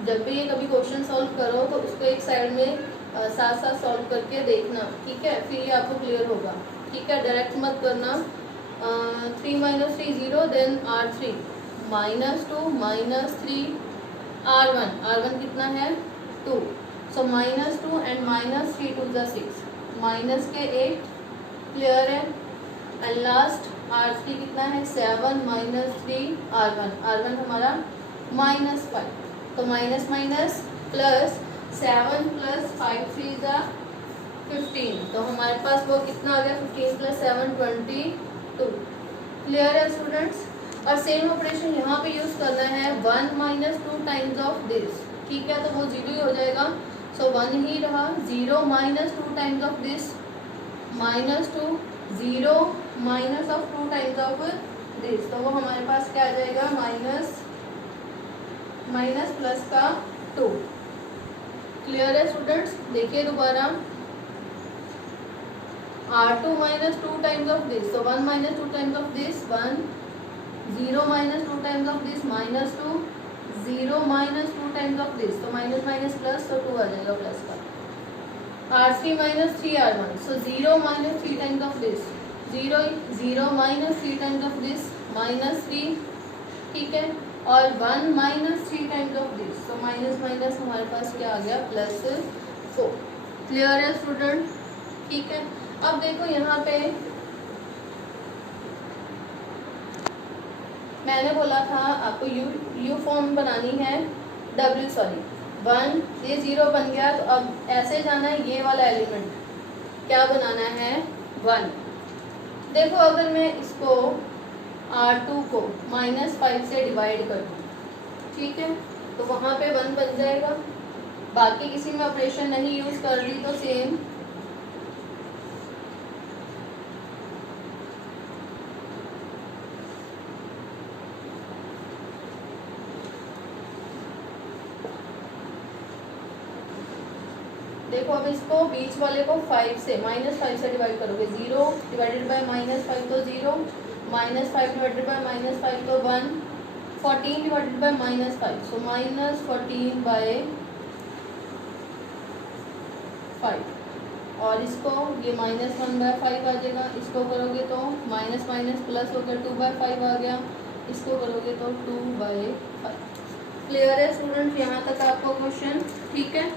जब भी ये कभी क्वेश्चन सॉल्व करो तो उसको एक साइड में साथ साथ सॉल्व करके देखना, ठीक है, फिर ये आपको क्लियर होगा, ठीक है। डायरेक्ट मत करना। 3 minus 3 0, then R3 minus 2 minus 3R1 कितना है 2, सो माइनस 2 एंड माइनस 3 2 ज़ा 6, माइनस के 8, क्लियर है। एंड लास्ट R3 कितना है 7 माइनस 3R1 हमारा -5, तो माइनस माइनस प्लस 7 प्लस 5 3 ज़ा 15, तो हमारे पास वो कितना आ गया 15 प्लस 7 22। क्लियर है स्टूडेंट्स? और सेम ऑपरेशन यहाँ पे यूज़ करना है 1 माइनस 2 टाइम्स ऑफ दिस, ठीक है, तो वो 0 ही हो जाएगा, सो 1 ही रहा। 0 minus 2 times of this minus 2, 0 minus of 2 times of this, तो वो हमारे पास क्या आ जाएगा माइनस प्लस का 2। क्लियर है स्टूडेंट्स? देखिए दोबारा, R2 minus 2 times of this, तो 1 minus 2 times of this 1, 0 minus 2 times of this -2, 0 minus 2 times of this, तो माइनस माइनस प्लस, तो 2 आ जाएगा प्लस का। R3 minus 3R1, so 0 minus 3 times of this 0 minus 3 times of this -3, ठीक है, और 1 minus 3 times of this, तो minus minus हमारे पास क्या आ गया +4। क्लियर है स्टूडेंट? ठीक है। अब देखो यहाँ पे मैंने बोला था आपको यू फॉर्म बनानी है, W सॉरी 1, ये 0 बन गया, तो अब ऐसे जाना है, ये वाला एलिमेंट क्या बनाना है 1। देखो अगर मैं इसको R2 को -5 से डिवाइड कर दूँ, ठीक है, तो वहाँ पे 1 बन जाएगा। बाकी किसी में ऑपरेशन नहीं यूज़ कर रही तो सेम देखो, अब इसको बीच वाले को 5 से -5 से डिवाइड करोगे, 0 डिवाइडेड बाय -5 तो 0, -5 डिवाइडेड बाय -5 तो 1, 14 डिवाइडेड बाय -5, सो -14 बाय 5, और इसको ये -1/5 आ जाएगा। इसको करोगे तो माइनस माइनस प्लस हो गया, 2/5 आ गया। इसको करोगे तो 2/5। क्लियर है स्टूडेंट यहाँ तक आपको क्वेश्चन? ठीक है।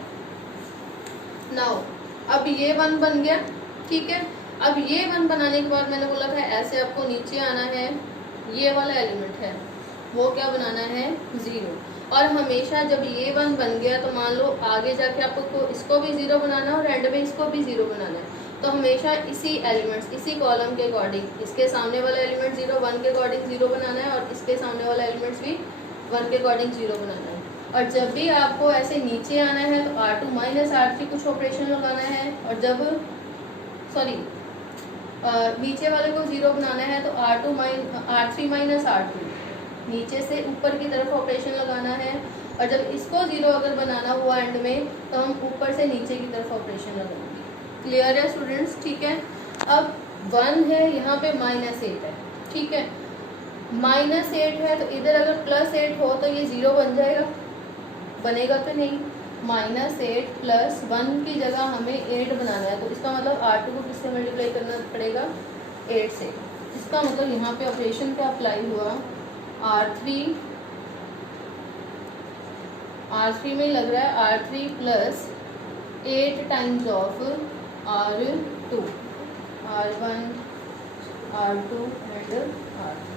नाउ अब ये 1 बन गया, ठीक है। अब ये 1 बनाने के बाद मैंने बोला था ऐसे आपको नीचे आना है, ये वाला एलिमेंट है वो क्या बनाना है 0, और हमेशा जब ये 1 बन गया तो मान लो आगे जाके आपको इसको भी 0 बनाना है और एंड में इसको भी 0 बनाना है, तो हमेशा इसी एलिमेंट्स इसी कॉलम के अकॉर्डिंग इसके सामने वाला एलिमेंट 0 1 के अकॉर्डिंग 0 बनाना है, और इसके सामने वाला एलिमेंट्स भी 1 के अकॉर्डिंग 0 बनाना है। और जब भी आपको ऐसे नीचे आना है तो R2 माइनस R3 कुछ ऑपरेशन लगाना है, और जब नीचे वाले को 0 बनाना है तो R3 माइनस R2 नीचे से ऊपर की तरफ ऑपरेशन लगाना है, और जब इसको 0 अगर बनाना हुआ एंड में तो हम ऊपर से नीचे की तरफ ऑपरेशन लगाएंगे। क्लियर है स्टूडेंट्स? ठीक है। अब 1 है, यहाँ पे -8 है, ठीक है। -8 है तो इधर अगर +8 हो तो ये 0 बन जाएगा, बनेगा तो नहीं। -8 + 1 की जगह हमें 8 बनाना है, तो इसका मतलब R2 को किससे मल्टीप्लाई करना पड़ेगा? 8 से। इसका मतलब यहाँ पे ऑपरेशन क्या अप्लाई हुआ? R3 में लग रहा है R3 + 8 times of R2, R1, R2 and R3।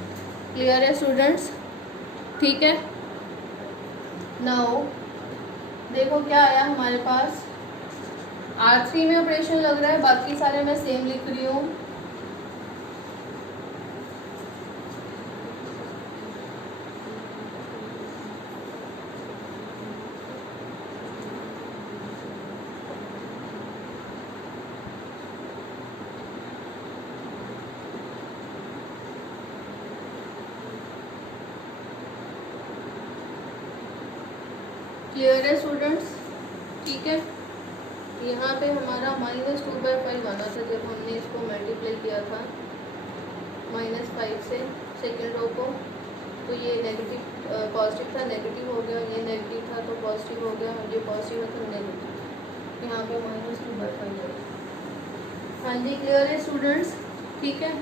Clear है स्टूडेंट्स? ठीक है। नाउ देखो क्या आया हमारे पास, R3 में ऑपरेशन लग रहा है, बाकी सारे मैं सेम लिख रही हूँ। क्लियर है स्टूडेंट्स? ठीक है। यहाँ पे हमारा -2/5 आना था जब हमने इसको मल्टीप्लाई किया था -5 से सेकेंड रो को, तो ये नेगेटिव पॉजिटिव था, नेगेटिव हो गया, ये नेगेटिव था तो पॉजिटिव हो गया, ये पॉजिटिव है तो नेगेटिव, यहाँ पे -2/5 है। हाँ जी, क्लियर है स्टूडेंट्स? ठीक है।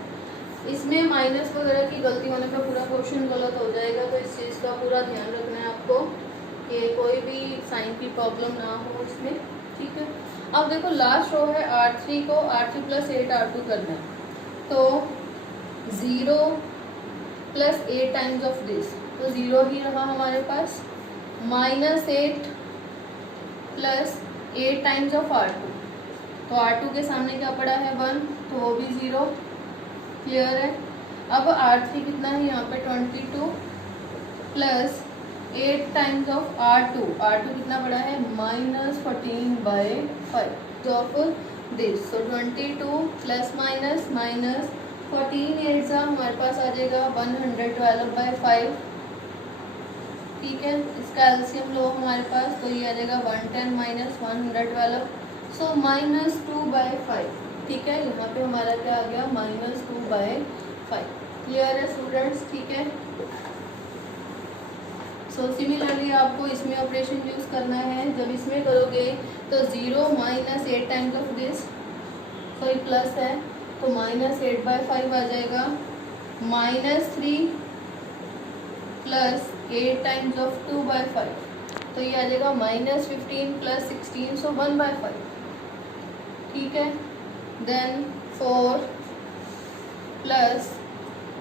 इसमें माइनस वगैरह की गलती होने पर पूरा क्वेश्चन गलत हो जाएगा, तो इस चीज़ का पूरा ध्यान रखना है आपको कि कोई भी साइन की प्रॉब्लम ना हो इसमें। ठीक है। अब देखो लास्ट रो है, R3 को R3 + 8 R2 करना है, तो 0 + 8 टाइम्स ऑफ दिस, तो 0 ही रहा हमारे पास, -8 + 8 टाइम्स ऑफ R2, तो R2 के सामने क्या पड़ा है? 1, तो वो भी 0। क्लियर है। अब R3 कितना है यहाँ पे? 22 + 8 टाइम्स ऑफ R2, R2 कितना बड़ा है? -14/5 ऑफ दिस, सो 22 ± -14 8 हमारे पास आ जाएगा 112/5। ठीक है। इसका एलसीएम लो हमारे पास, तो ये आ जाएगा 110 - 112, सो -2/5। ठीक है। यहाँ पे हमारा क्या आ गया? -2/5। क्लियर है स्टूडेंट्स? ठीक है। सो सिमिलरली आपको इसमें ऑपरेशन यूज़ करना है। जब इसमें करोगे तो 0 - 8 टाइम्स ऑफ दिस, तो ये प्लस है तो -8/5 आ जाएगा, -3 + 8 टाइम्स ऑफ 2/5, तो ये आ जाएगा -15 + 16, सो 1/5। ठीक है। देन 4 +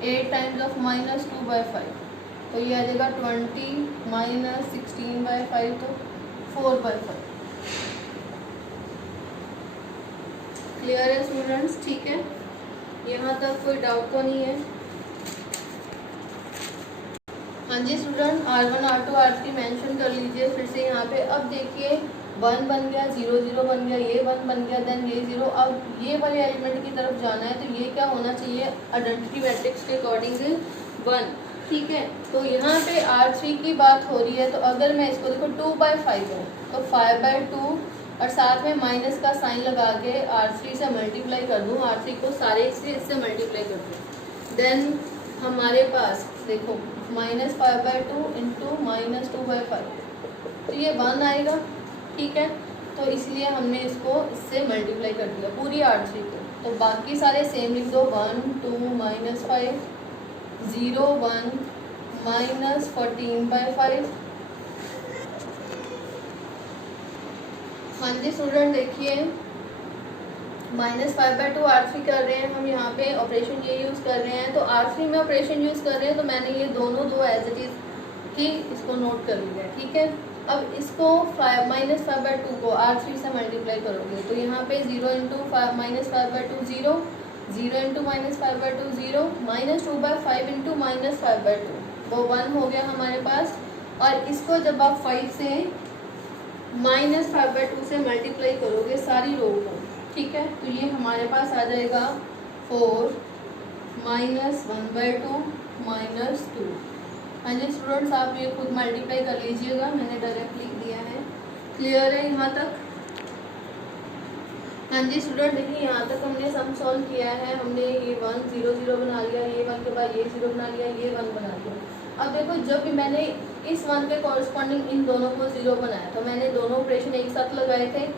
8 टाइम्स ऑफ -2/5, तो ये आ जाएगा 20 - 16/5, तो 4/5। क्लियर है स्टूडेंट्स? ठीक है। यहाँ तक कोई डाउट तो नहीं है? हाँ जी student, R1 R2 R3 mention कर लीजिए फिर से यहाँ पे। अब देखिए 1 बन गया, 0 0 बन गया, ये 1 बन गया, देन ये 0। अब ये वाले एलिमेंट की तरफ जाना है तो ये क्या होना चाहिए? आइडेंटिटी मैट्रिक्स के अकॉर्डिंग 1। ठीक है। तो यहाँ पे R3 की बात हो रही है, तो अगर मैं इसको देखो 2/5 है तो 5/2 और साथ में माइनस का साइन लगा के R3 से मल्टीप्लाई कर दूँ, R3 को सारे से इससे मल्टीप्लाई कर दूँ, देन हमारे पास देखो -5/2 इंटू -2/5, तो ये 1 आएगा। ठीक है। तो इसलिए हमने इसको इससे मल्टीप्लाई कर दिया पूरी R3 को, तो बाकी सारे सेम लिख दो, 1 2 -5 0 1 -14/5। हाँ जी स्टूडेंट, देखिए -5/2 R3 कर रहे हैं हम, यहाँ पे ऑपरेशन ये यूज़ कर रहे हैं, तो R3 में ऑपरेशन यूज़ कर रहे हैं, तो मैंने ये दोनों दो एज इट इज़ की इसको नोट कर लिया। ठीक है। अब इसको -5/2 को R3 से मल्टीप्लाई करोगे तो यहाँ पे 0 × -5/2 0, 0 × -5/2 0, -2/5 × -5/2 वो 1 हो गया हमारे पास, और इसको जब आप 5 से -5/2 से मल्टीप्लाई करोगे सारी रो को, ठीक है, तो ये हमारे पास आ जाएगा 4 -1/2 -2। हाँ जी स्टूडेंट्स, आप ये खुद मल्टीप्लाई कर लीजिएगा, मैंने डायरेक्ट लिख दिया है। क्लियर है यहाँ तक? हाँ जी स्टूडेंट, देखिए यहाँ तक हमने सम सॉल्व किया है। हमने ये 1 0 0 बना लिया, ये 1 के बाद ये 0 बना लिया, ये 1 बना लिया। अब देखो जब भी मैंने इस 1 के कॉरस्पॉन्डिंग इन दोनों को 0 बनाया तो मैंने दोनों ऑपरेशन एक साथ लगाए थे।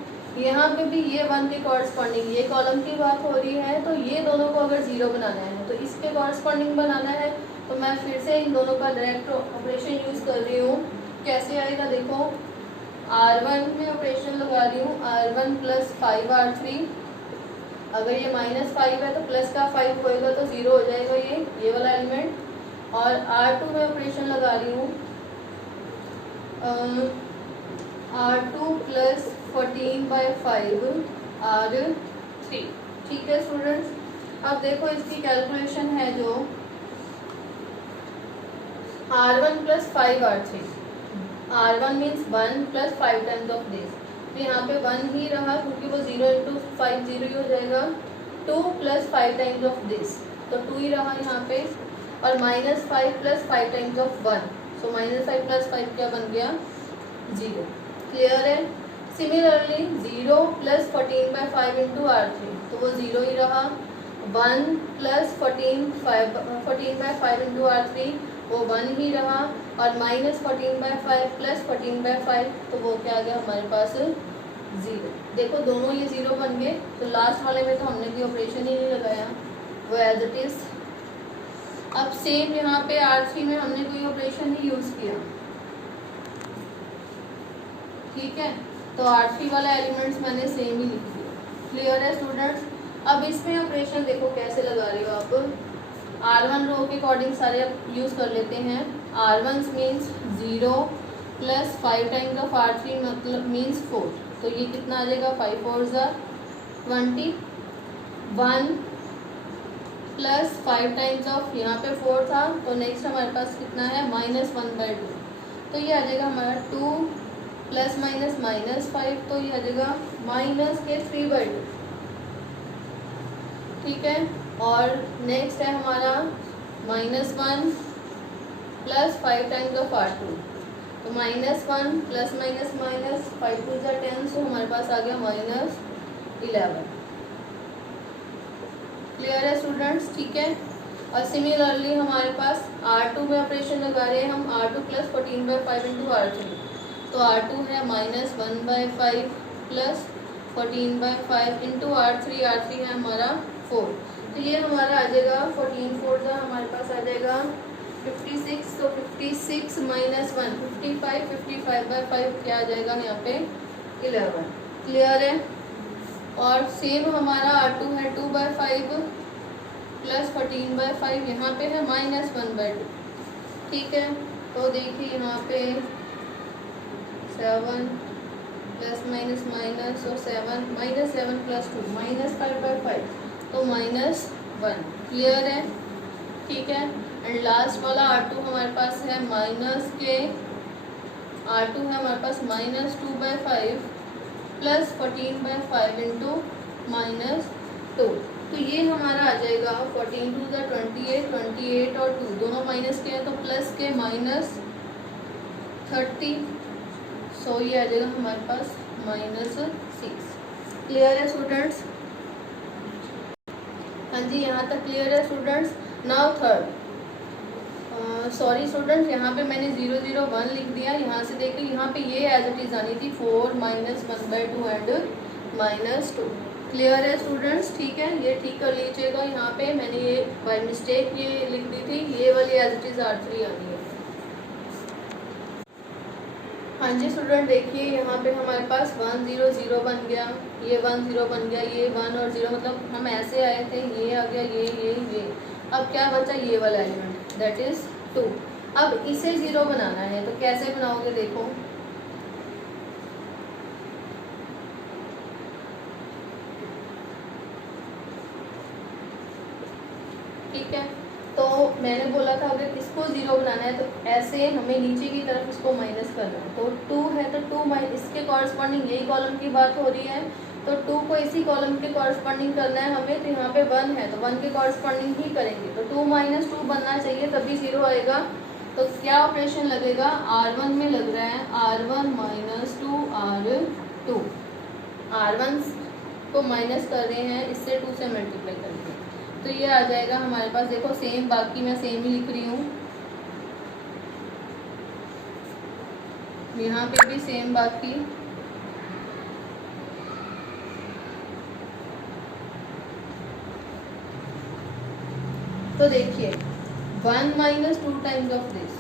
यहाँ पे भी ये 1 के कॉरस्पॉन्डिंग, ये कॉलम की बात हो रही है, तो ये दोनों को अगर 0 बनाना है तो इसके कॉरस्पॉन्डिंग बनाना है, तो मैं फिर से इन दोनों का डायरेक्ट ऑपरेशन यूज़ कर रही हूँ। कैसे आएगा देखो, R1 में ऑपरेशन लगा रही हूँ, R1 + 5R3। अगर ये -5 है तो प्लस का 5 होएगा तो 0 हो जाएगा ये वाला एलिमेंट। और R2 में ऑपरेशन लगा रही हूँ, R2 + 14/5 R3। ठीक है स्टूडेंट्स, अब देखो इसकी कैलकुलेशन है जो R1 + 5R3। R1 means 1 + 5 times of this, तो यहाँ पे 1 ही रहा क्योंकि वो 0 × 5 0 ही हो जाएगा। 2 + 5 टाइम्स ऑफ दिस, तो 2 ही रहा यहाँ पे। और -5 + 5 टाइम्स ऑफ 1, सो -5 + 5 क्या बन गया, 0। क्लियर है? सिमिलरली 0 + 14/5 × R3, तो वो 0 ही रहा। 1 + 14/5 × R3, वो 1 ही रहा। और -14/5 + 14/5, तो वो क्या आ गया हमारे पास, 0। देखो दोनों ये 0 बन गए, तो लास्ट वाले में तो हमने कोई ऑपरेशन ही नहीं लगाया, वो एज इट इज। अब सेम यहाँ पे R3 में हमने कोई ऑपरेशन ही यूज़ किया, ठीक है, तो R3 वाला एलिमेंट्स मैंने सेम ही लिख दिया। क्लियर है स्टूडेंट्स? अब इसमें ऑपरेशन देखो कैसे लगा रहे हो आप। R1 रो के अकॉर्डिंग सारे यूज़ कर लेते हैं। R1 means 0 + 5 times of R3 मतलब मीन्स 4, तो ये कितना आ जाएगा, 5 4 20। 1 + 5 टाइम्स ऑफ, यहाँ पे 4 था, तो नेक्स्ट हमारे पास कितना है, -1/2, तो ये आ जाएगा हमारा 2 ± -5, तो ये आ जाएगा -3/2। ठीक है, और नेक्स्ट है हमारा -1 + 5 टाइम्स ऑफ R2, तो -1 ± -5 2 10, सो हमारे पास आ गया -11। क्लियर है स्टूडेंट्स? ठीक है, और सिमिलरली हमारे पास R2 में ऑपरेशन लगा रहे हैं हम, R2 + 14/5 × R3, तो R2 है -1/5 + 14/5 × R3, R3 है हमारा 4, तो ये हमारा आ जाएगा 14 4 हमारे पास आ जाएगा 56, तो 56 - 1 55, 55/5 क्या आ जाएगा यहाँ पे, 11। क्लियर है? और सेम हमारा R2 है 2/5 + 14/5, यहाँ पे है -1/2। ठीक है, तो देखिए यहाँ पे 7 ± और 7 -7 + 2 -5/5, तो -1। क्लियर है? ठीक है, एंड लास्ट वाला R2 हमारे पास है R2 है हमारे पास -2/5 + 14/5 × -2, तो ये हमारा आ जाएगा 14 2 28, 28 और 2 दोनों माइनस के हैं, तो प्लस के -30, सो ये आ जाएगा हमारे पास -6। क्लियर है स्टूडेंट्स? हाँ जी, यहाँ तक क्लियर है students? Now third, sorry students, यहाँ पे मैंने 0 0 1 लिख दिया। यहाँ से देखिए, यहाँ पे ये एज इट इज आनी थी 4 -1/2 एंड -2। क्लियर है स्टूडेंट्स? ठीक है, ये ठीक कर लीजिएगा। यहाँ पे मैंने ये बाय मिस्टेक ये लिख दी थी, ये वाली एज इट इज R3 आनी है। हाँ जी स्टूडेंट, देखिए यहाँ पे हमारे पास 1 0 0 बन गया, ये 1 0 बन गया, ये 1 और 0, मतलब हम ऐसे आए थे, ये आ गया, ये। अब क्या बचा, ये वाला एलिमेंट, दैट इज 2। अब इसे 0 बनाना है, तो कैसे बनाओगे देखो। ठीक है, तो मैंने बोला था अगर इसको 0 बनाना है तो ऐसे हमें नीचे की तरफ इसको माइनस करना है। तो 2 है तो 2 माइनस इसके कॉरस्पॉन्डिंग यही कॉलम की बात हो रही है, तो 2 को इसी कॉलम के कॉरस्पॉन्डिंग करना है हमें। तो यहाँ पे 1 है तो 1 के कॉरस्पॉन्डिंग ही करेंगे, तो 2 माइनस 2 बनना चाहिए तभी 0 आएगा। तो क्या ऑपरेशन लगेगा, R1 में लग रहा है R1 माइनस 2 R2, R1 को माइनस कर रहे हैं इससे 2 से मल्टीप्लाई करके, तो ये आ जाएगा हमारे पास। देखो सेम, बाकी मैं सेम ही लिख रही हूँ, यहाँ पे भी सेम बाकी। तो देखिए 1 minus 2 times of this,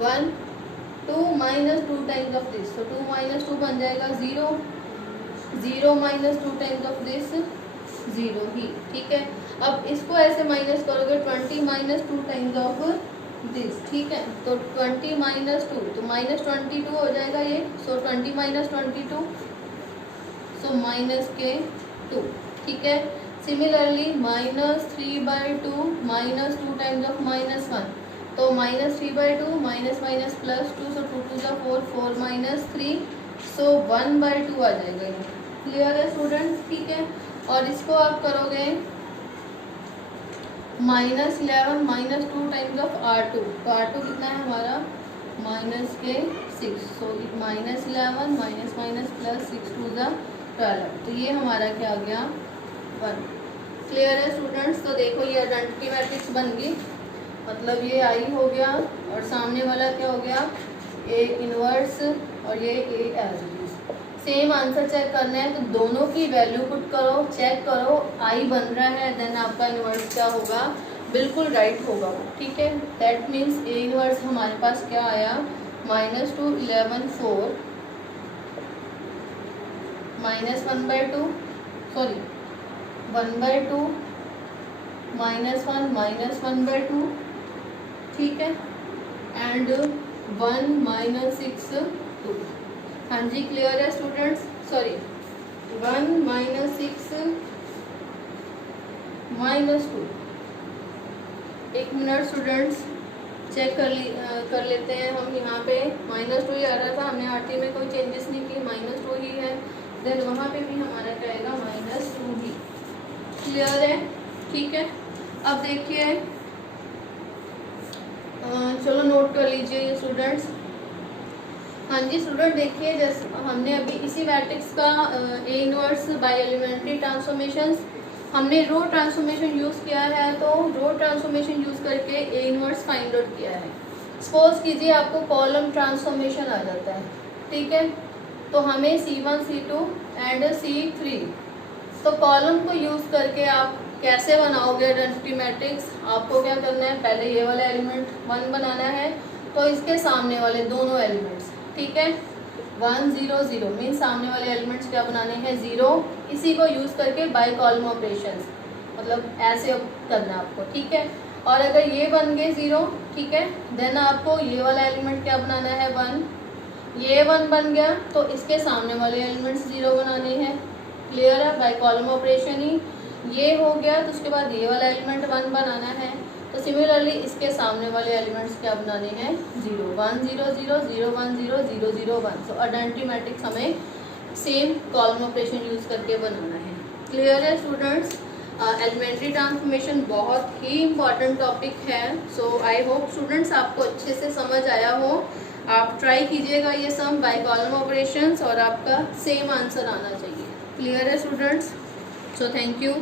1 2 minus 2 times of this, तो 2 माइनस 2 बन जाएगा 0, 0 माइनस 2 टाइम्स ऑफ दिस 0 ही, ठीक है। अब इसको ऐसे माइनस करोगे 20 माइनस 2 टाइम्स ऑफ दिस, ठीक है। तो 20 माइनस 2 तो माइनस 22 हो जाएगा ये, सो 20 माइनस 22 सो माइनस के 2, ठीक है। Similarly minus 3/2 minus 2 times of minus 1, तो माइनस 3/2 माइनस माइनस प्लस 2, सो 2 2 4 4 माइनस 3, सो 1/2 आ जाएगा ये। क्लियर है स्टूडेंट्स, ठीक है। और इसको आप करोगे minus 11 minus 2 times of R2, तो R2 कितना है हमारा माइनस के 6, so minus 11 minus minus plus 6 2 12, तो ये हमारा क्या आ गया 1। क्लियर है स्टूडेंट्स। तो देखो ये आइडेंटिटी मैट्रिक्स बन गई, मतलब ये I हो गया और सामने वाला क्या हो गया A इनवर्स और ये A as. Same answer check करना है तो दोनों की वैल्यू पुट करो, चेक करो I बन रहा है, देन आपका इनवर्स क्या होगा, बिल्कुल राइट होगा वो, ठीक है। दैट मीन्स A इनवर्स हमारे पास क्या आया -2 11 4 माइनस 1/2 सॉरी 1/2 -1 माइनस 1/2, ठीक है, एंड 1 माइनस 6 2। हाँ जी क्लियर है स्टूडेंट्स, सॉरी 1 माइनस 6 माइनस 2। एक मिनट स्टूडेंट्स चेक कर लेते हैं हम। यहाँ पे -2 ही आ रहा था, हमने RT में कोई चेंजेस नहीं की, -2 ही है, देन वहाँ पे भी हमारा क्या आएगा -2 ही। क्लियर है, ठीक है। अब देखिए चलो नोट कर लीजिए ये स्टूडेंट्स। हाँ जी स्टूडेंट देखिए, जैसे हमने अभी इसी मैट्रिक्स का A inverse by elementary transformations, हमने रो ट्रांसफॉर्मेशन यूज़ किया है, तो रो ट्रांसफॉर्मेशन यूज़ करके A इनवर्स फाइंड आउट किया है। सपोज कीजिए आपको कॉलम ट्रांसफॉर्मेशन आ जाता है, ठीक है, तो हमें C1 C2 एंड C3, तो कॉलम को यूज़ करके आप कैसे बनाओगे आइडेंटिटी मैट्रिक्स। आपको क्या करना है, पहले ये वाला एलिमेंट 1 बनाना है, तो इसके सामने वाले दोनों एलिमेंट्स, ठीक है, 1 0 0 मीन सामने वाले एलिमेंट्स क्या बनाने हैं 0, इसी को यूज़ करके बाय कॉलम ऑपरेशंस, मतलब ऐसे करना है आपको, ठीक है। और अगर ये बन गए 0, ठीक है, देन आपको ये वाला एलिमेंट क्या बनाना है 1, ये 1 बन गया तो इसके सामने वाले एलिमेंट्स 0 बनाने हैं। क्लियर है, बाय कॉलम ऑपरेशन ही ये हो गया, तो उसके बाद ये वाला एलिमेंट 1 बनाना है, तो सिमिलरली इसके सामने वाले एलिमेंट्स क्या बनाने हैं 0 1 0 0 0 1 0 0 0 1। सो आइडेंटिटी मैट्रिक्स हमें सेम कॉलम ऑपरेशन यूज़ करके बनाना है। क्लियर है स्टूडेंट्स, एलिमेंट्री ट्रांसफॉर्मेशन बहुत ही इम्पॉर्टेंट टॉपिक है। सो आई होप स्टूडेंट्स आपको अच्छे से समझ आया हो। आप ट्राई कीजिएगा ये सम बाय कॉलम ऑपरेशंस और आपका सेम आंसर आना चाहिए। क्लियर है स्टूडेंट्स, सो थैंक यू।